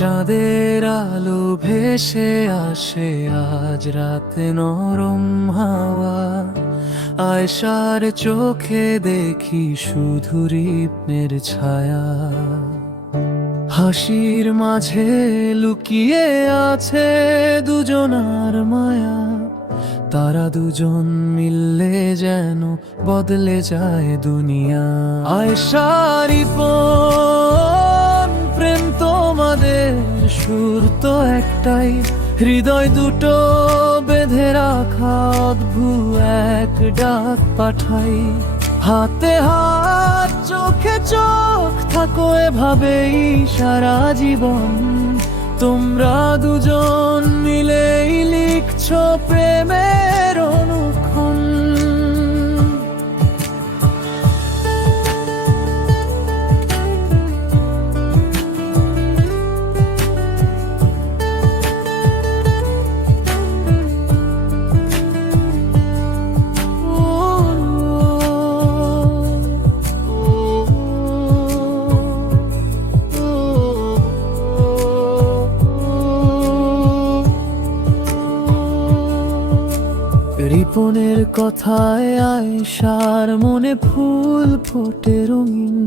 চাঁদের আলো ভেসে আসে আজ রাতে নরম হাওয়া, আয়শার চোখে দেখি শুধু রিপ্নের ছায়া। হাসির মাঝে লুকিয়ে আছে দুজনার মায়া, তারা দুজন মিললে যেন বদলে যায় দুনিয়া। আয়শার রিপন প্রেম তোমাদের সুর তো একটাই, হৃদয় দুটো বেঁধে রাখা অদ্ভুত এক ডাক পাঠাই। হাতে হাত চোখে চোখ থাকো এভাবেই সারা জীবন, তোমরা দুজন মিলেই লিখছো প্রেমের অনুক্ষণ। রিপনের কথায় আয়শার মনে ফুল ফোটে রঙিন,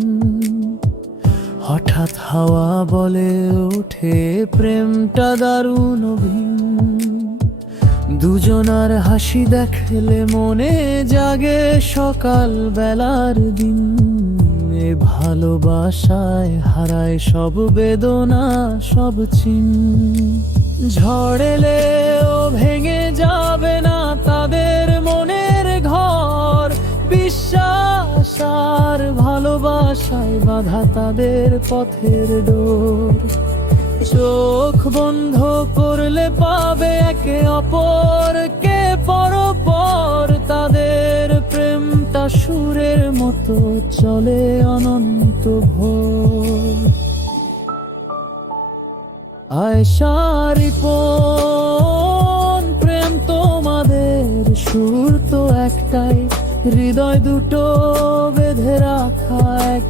হঠাৎ হাওয়া বলে ওঠে প্রেমটা দারুণ অভিন। দুজনার হাসি দেখলে মনে জাগে সকাল বেলার দিন, এ ভালোবাসায় হারায় সব বেদনা সব চিন। ঝড় এলেও ভেঙে যাবে না তাদের মনের ঘর, বিশ্বাস আর ভালোবাসায় বাঁধা তাদের পথের ডোর। চোখ বন্ধ করলে পাবে একে অপরকে পরপর, তাদের প্রেমটা সুরের মতো চলে অনন্ত ভোর। আয়শার রিপন প্রেম তোমাদের সুর তো একটাই, হৃদয় দুটো বেঁধে রাখা এক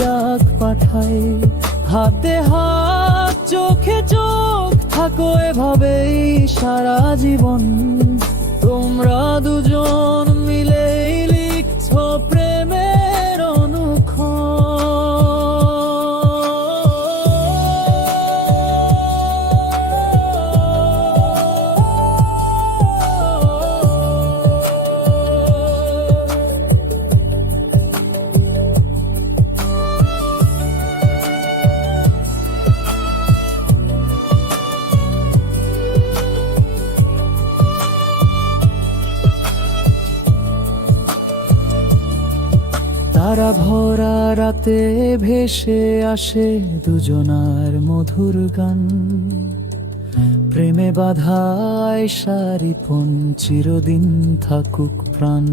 ডাক পাঠাই। হাতে হাত চোখে চোখ থাকো এভাবেই সারা জীবন, তোমরা দুজন মিলেই লিখছো প্রেমের অনুক্ষণ। তারা ভরা রাতে ভেসে আসে দুজনার মধুর গান, প্রেমে বাঁধা আয়শা রিপন চিরদিন থাকুক প্রাণ।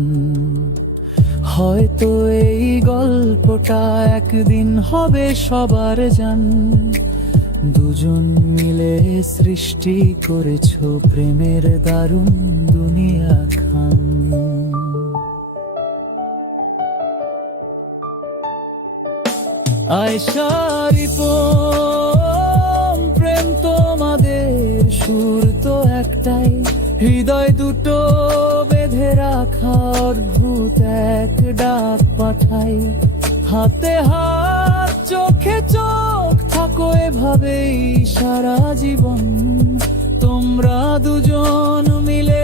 হয়তো এই গল্পটা একদিন হবে সবার জান, দুজন মিলে সৃষ্টি করেছো প্রেমের দারুণ দুনিয়া খান। আয়শা রিপন প্রেম তোমাদের সুর তো একটাই, হৃদয় দুটো বেঁধে রাখা অদ্ভুত এক ডাক পাঠাই। হাতে হাত চোখে চোখ থাকো এভাবেই সারা জীবন, তোমরা দুজন মিলে